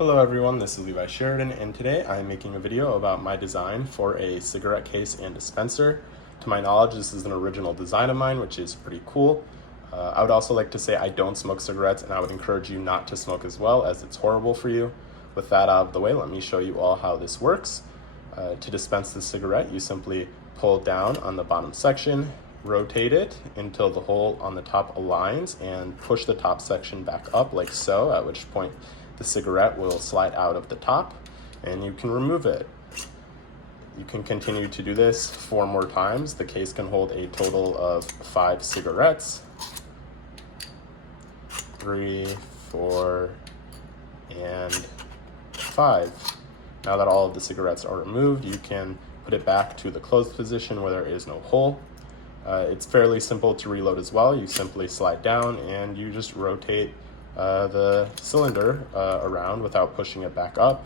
Hello everyone, this is Levi Sheridan, and today I am making a video about my design for a cigarette case and dispenser. To my knowledge, this is an original design of mine, which is pretty cool. I would also like to say I don't smoke cigarettes, and I would encourage you not to smoke as well, as it's horrible for you. With that out of the way, let me show you all how this works. To dispense the cigarette, you simply pull down on the bottom section, rotate it until the hole on the top aligns, and push the top section back up like so, at which point the cigarette will slide out of the top and you can remove it. You can continue to do this 4 more times. The case can hold a total of 5 cigarettes. 3, 4, and 5. Now that all of the cigarettes are removed, you can put it back to the closed position where there is no hole. It's fairly simple to reload as well. You simply slide down and you just rotate the cylinder around without pushing it back up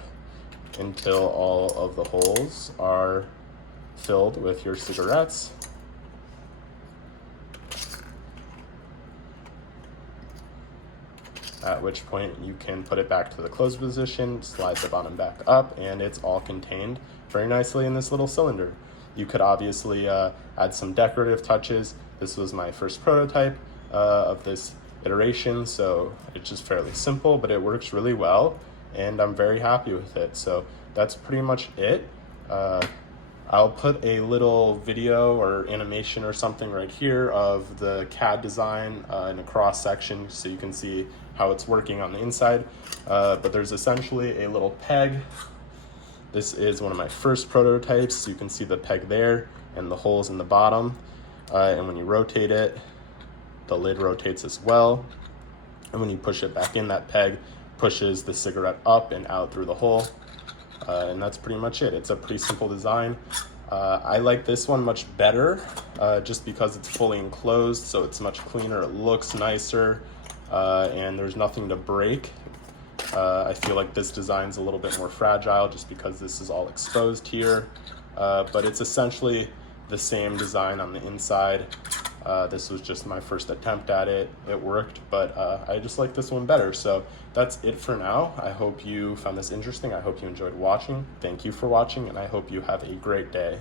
until all of the holes are filled with your cigarettes. At which point you can put it back to the closed position, slide the bottom back up, and it's all contained very nicely in this little cylinder. You could obviously add some decorative touches. This was my first prototype of this iteration, so it's just fairly simple, but it works really well and I'm very happy with it. So that's pretty much it. I'll put a little video or animation or something right here of the CAD design in a cross section so you can see how it's working on the inside. But there's essentially a little peg. This is one of my first prototypes. You can see the peg there and the holes in the bottom. And when you rotate it, the lid rotates as well. And when you push it back in, that peg pushes the cigarette up and out through the hole. And that's pretty much it. It's a pretty simple design. I like this one much better just because it's fully enclosed, so it's much cleaner, it looks nicer, and there's nothing to break. I feel like this design's a little bit more fragile just because this is all exposed here, but it's essentially the same design on the inside. This was just my first attempt at it. It worked, but I just like this one better. So that's it for now. I hope you found this interesting. I hope you enjoyed watching. Thank you for watching, and I hope you have a great day.